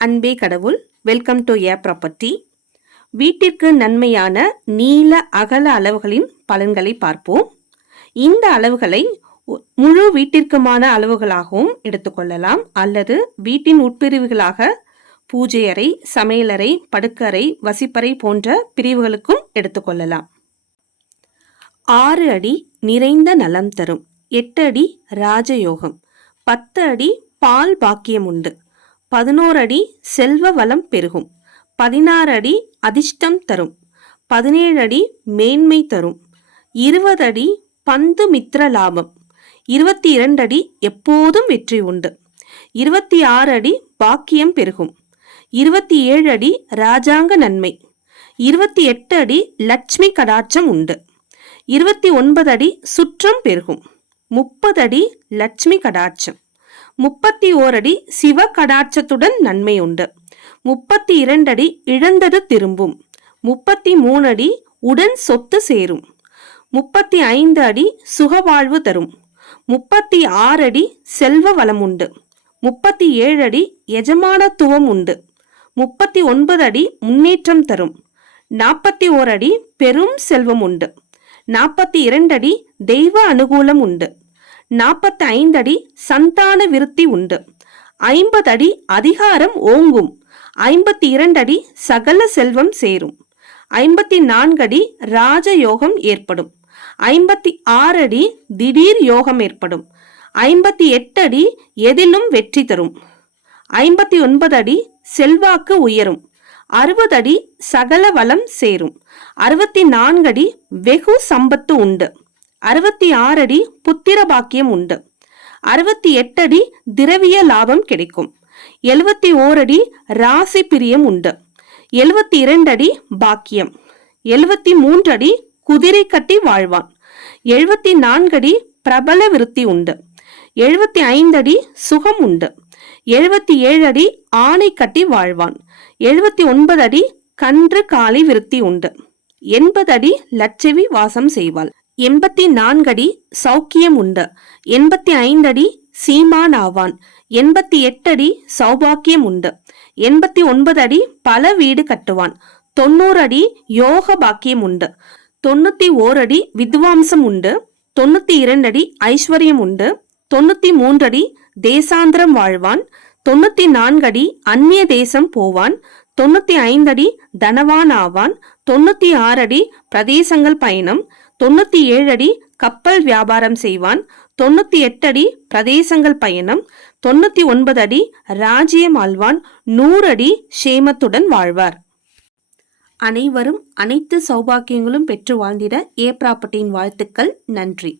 அன்பே கடவுள். Welcome to A property. வீட்டிற்கு நன்மையான நீள அகல அளவுகளின் பலன்களை பார்ப்போம். இந்த அளவுகளை முழு வீட்டிற்குமான அளவுகளாகவும் எடுத்துக்கொள்ளலாம், அல்லது வீட்டின் உட்பிரிவுகளாக பூஜை அறை, சமையலறை, படுக்கறை, வசிப்பறை போன்ற பிரிவுகளுக்கும் எடுத்துக்கொள்ளலாம். 6 அடி நிறைந்த நலம் தரும், 8 அடி ராஜயோகம், 10 அடி பால் பாக்கியம் உண்டு, 11 அடி செல்வ வளம் பெருகும், 16 அடி அதிர்ஷ்டம் தரும், 17 அடி மேன்மை தரும், 20 அடி பந்து மித்திர லாபம், 22 அடி எப்போதும் வெற்றி உண்டு, 26 அடி பாக்கியம் பெருகும், 27 அடி ராஜாங்க நன்மை, 28 அடி லட்சுமி கடாட்சம் உண்டு, 29 அடி சுற்றம் பெருகும், 30 அடி லட்சுமி கடாட்சம், 31 அடி சிவ கடாட்சத்துடன் நன்மை உண்டு, 32 அடி இழந்தது திரும்பும், 33 அடி உடன் சொத்து சேரும், 35 அடி சுகவாழ்வு தரும், 36 அடி செல்வ வளம் உண்டு, 37 அடி எஜமானத்துவம் உண்டு, 39 அடி முன்னேற்றம் தரும், 41 அடி பெரும் செல்வம் உண்டு, 42 அடி தெய்வ அனுகூலம் உண்டு, 45 அடி சந்தான விருத்தி உண்டு, 50 அடி அதிகாரம் ஓங்கும், 52 அடி சகல செல்வம் சேரும், 54 அடி ராஜயோகம் ஏற்படும், 56 அடி திடீர் யோகம் ஏற்படும், 58 அடி எதிலும் வெற்றி தரும், 59 அடி செல்வாக்கு உயரும், 60 அடி சகல வளம் சேரும், 64 அடி வெகு சம்பத்து உண்டு, 66 அடி புத்திர பாக்கியம் உண்டு, 68 அடி திரவிய லாபம் கிடைக்கும், 71 அடி ராசி பிரியம் உண்டு, 72 அடி பாக்கியம், 73 அடி குதிரை கட்டி வாழ்வான், 74 அடி பிரபல விருத்தி உண்டு, 75 அடி சுகம் உண்டு, 77 அடி ஆணை கட்டி வாழ்வான், 79 அடி கன்று காலை விருத்தி உண்டு, 80 அடி லட்சுமி வாசம் செய்வாள், 84 அடி சௌக்கியம் உண்டு, 85 அடி சீமான் ஆவான், 88 அடி சௌபாக்கியம் உண்டு, 89 அடி பல வீடு கட்டுவான், 90 அடி யோக பாக்கியம் உண்டு, 91 அடி வித்வாம்சம் உண்டு, 92 அடி ஐஸ்வர்யம் உண்டு, 93 அடி தேசாந்திரம் வாழ்வான், 94 அடி அந்நிய தேசம் போவான், 95 அடி தனவான் ஆவான், 96 அடி பிரதேசங்கள் பயணம், 97 அடி கப்பல் வியாபாரம் செய்வான், 98 அடி பிரதேசங்கள் பயணம், 99 அடி ராஜ்யம் ஆழ்வான், 100 அடி சேமத்துடன் வாழ்வார். அனைவரும் அனைத்து சௌபாக்கியங்களும் பெற்று வாழ்ந்திட ஏ ப்ராப்பர்ட்டியின் வாழ்த்துக்கள். நன்றி.